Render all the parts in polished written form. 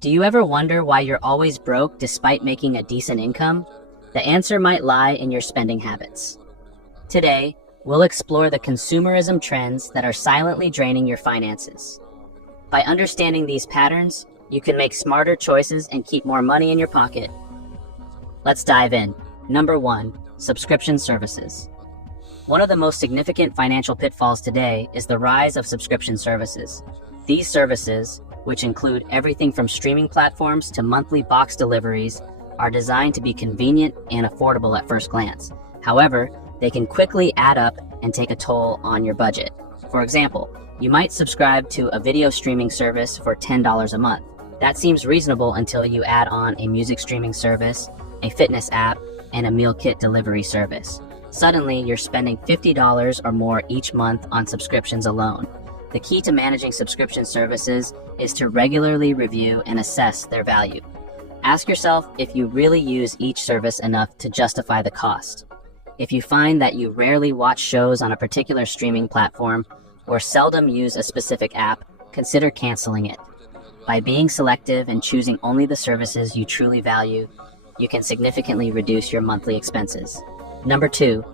Do you ever wonder why you're always broke despite making a decent income? The answer might lie in your spending habits. Today, we'll explore the consumerism trends that are silently draining your finances. By understanding these patterns, you can make smarter choices and keep more money in your pocket. Let's dive in. Number 1, subscription services. One of the most significant financial pitfalls today is the rise of subscription services. These services, which include everything from streaming platforms to monthly box deliveries, are designed to be convenient and affordable at first glance. However, they can quickly add up and take a toll on your budget. For example, you might subscribe to a video streaming service for $10 a month. That seems reasonable until you add on a music streaming service, a fitness app, and a meal kit delivery service. Suddenly, you're spending $50 or more each month on subscriptions alone. The key to managing subscription services is to regularly review and assess their value. Ask yourself if you really use each service enough to justify the cost. If you find that you rarely watch shows on a particular streaming platform or seldom use a specific app, consider canceling it. By being selective and choosing only the services you truly value, you can significantly reduce your monthly expenses. Number 2,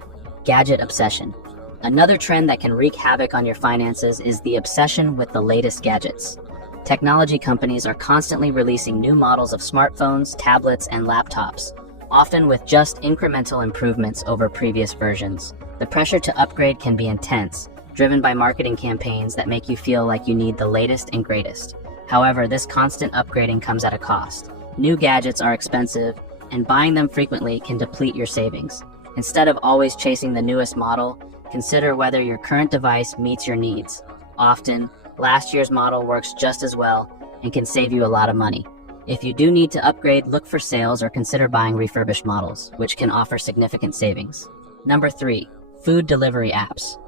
gadget obsession. Another trend that can wreak havoc on your finances is the obsession with the latest gadgets. Technology companies are constantly releasing new models of smartphones, tablets, and laptops, often with just incremental improvements over previous versions. The pressure to upgrade can be intense, driven by marketing campaigns that make you feel like you need the latest and greatest. However, this constant upgrading comes at a cost. New gadgets are expensive, and buying them frequently can deplete your savings. Instead of always chasing the newest model, consider whether your current device meets your needs. Often, last year's model works just as well and can save you a lot of money. If you do need to upgrade, look for sales or consider buying refurbished models, which can offer significant savings. Number 3, food delivery apps.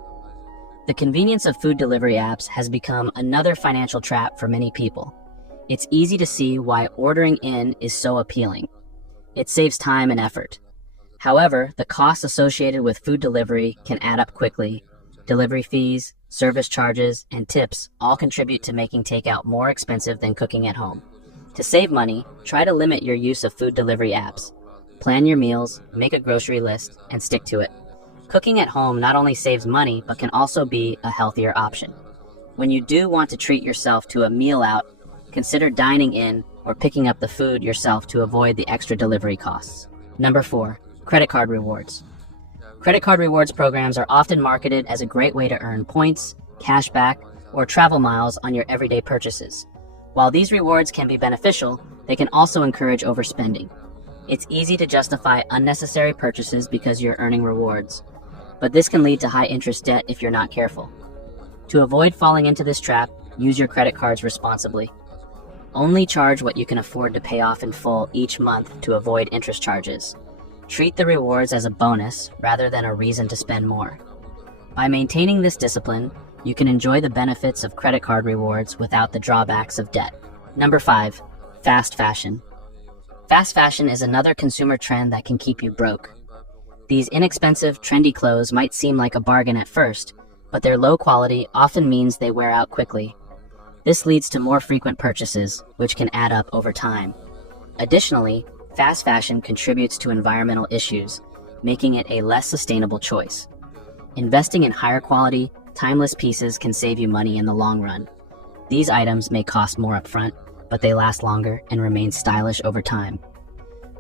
The convenience of food delivery apps has become another financial trap for many people. It's easy to see why ordering in is so appealing. It saves time and effort. However, the costs associated with food delivery can add up quickly. Delivery fees, service charges, and tips all contribute to making takeout more expensive than cooking at home. To save money, try to limit your use of food delivery apps. Plan your meals, make a grocery list, and stick to it. Cooking at home not only saves money, but can also be a healthier option. When you do want to treat yourself to a meal out, consider dining in or picking up the food yourself to avoid the extra delivery costs. Number 4, credit card rewards. Credit card rewards programs are often marketed as a great way to earn points, cash back, or travel miles on your everyday purchases. While these rewards can be beneficial, they can also encourage overspending. It's easy to justify unnecessary purchases because you're earning rewards, but this can lead to high interest debt if you're not careful. To avoid falling into this trap, use your credit cards responsibly. Only charge what you can afford to pay off in full each month to avoid interest charges. Treat the rewards as a bonus rather than a reason to spend more. By maintaining this discipline, you can enjoy the benefits of credit card rewards without the drawbacks of debt. Number 5, fast fashion. Fast fashion is another consumer trend that can keep you broke. These inexpensive, trendy clothes might seem like a bargain at first, but their low quality often means they wear out quickly. This leads to more frequent purchases, which can add up over time. Additionally, fast fashion contributes to environmental issues, making it a less sustainable choice. Investing in higher quality, timeless pieces can save you money in the long run. These items may cost more upfront, but they last longer and remain stylish over time.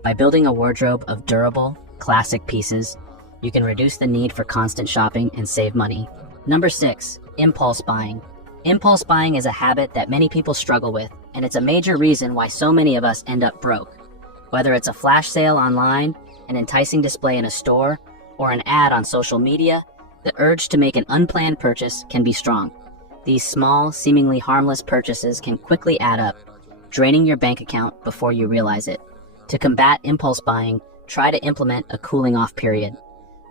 By building a wardrobe of durable, classic pieces, you can reduce the need for constant shopping and save money. Number 6, impulse buying. Impulse buying is a habit that many people struggle with, and it's a major reason why so many of us end up broke. Whether it's a flash sale online, an enticing display in a store, or an ad on social media, the urge to make an unplanned purchase can be strong. These small, seemingly harmless purchases can quickly add up, draining your bank account before you realize it. To combat impulse buying, try to implement a cooling off period.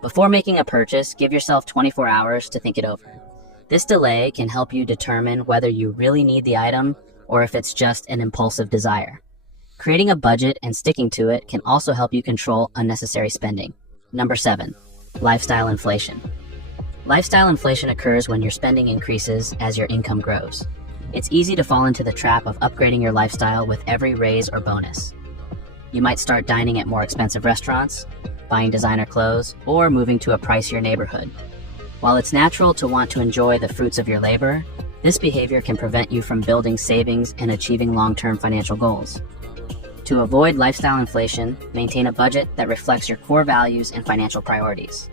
Before making a purchase, give yourself 24 hours to think it over. This delay can help you determine whether you really need the item or if it's just an impulsive desire. Creating a budget and sticking to it can also help you control unnecessary spending. Number 7, lifestyle inflation. Lifestyle inflation occurs when your spending increases as your income grows. It's easy to fall into the trap of upgrading your lifestyle with every raise or bonus. You might start dining at more expensive restaurants, buying designer clothes, or moving to a pricier neighborhood. While it's natural to want to enjoy the fruits of your labor, this behavior can prevent you from building savings and achieving long-term financial goals. To avoid lifestyle inflation, maintain a budget that reflects your core values and financial priorities.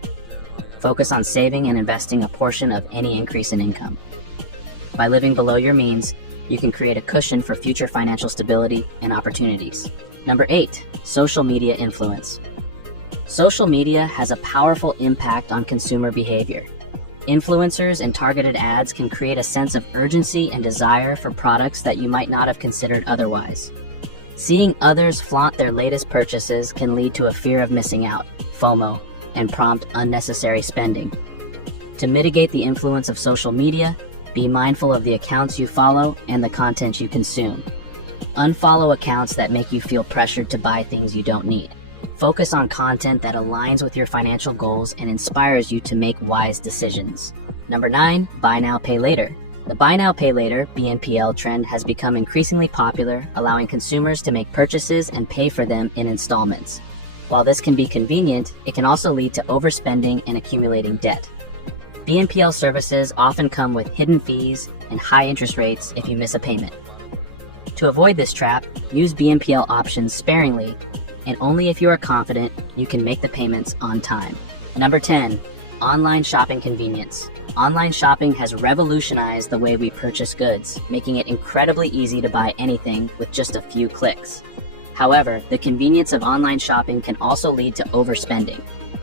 Focus on saving and investing a portion of any increase in income. By living below your means, you can create a cushion for future financial stability and opportunities. Number 8, social media influence. Social media has a powerful impact on consumer behavior. Influencers and targeted ads can create a sense of urgency and desire for products that you might not have considered otherwise. Seeing others flaunt their latest purchases can lead to a fear of missing out, FOMO, and prompt unnecessary spending. To mitigate the influence of social media, be mindful of the accounts you follow and the content you consume. Unfollow accounts that make you feel pressured to buy things you don't need. Focus on content that aligns with your financial goals and inspires you to make wise decisions. Number 9, buy now, pay later. The buy now, pay later (BNPL) trend has become increasingly popular, allowing consumers to make purchases and pay for them in installments. While this can be convenient, it can also lead to overspending and accumulating debt. BNPL services often come with hidden fees and high interest rates if you miss a payment. To avoid this trap, use BNPL options sparingly and only if you are confident you can make the payments on time. Number 10, online shopping convenience. Online shopping has revolutionized the way we purchase goods, making it incredibly easy to buy anything with just a few clicks. However, the convenience of online shopping can also lead to overspending.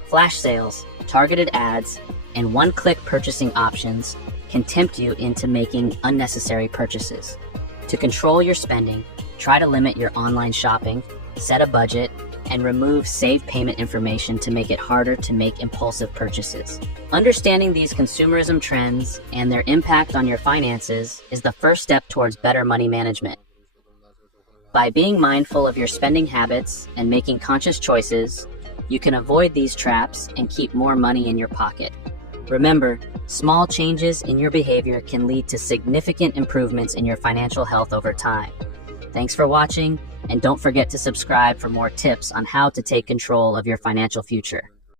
Flash sales, targeted ads, and one-click purchasing options can tempt you into making unnecessary purchases. To control your spending, try to limit your online shopping, set a budget, and remove saved payment information to make it harder to make impulsive purchases. Understanding these consumerism trends and their impact on your finances is the first step towards better money management. By being mindful of your spending habits and making conscious choices, you can avoid these traps and keep more money in your pocket. Remember, small changes in your behavior can lead to significant improvements in your financial health over time. Thanks for watching, and don't forget to subscribe for more tips on how to take control of your financial future.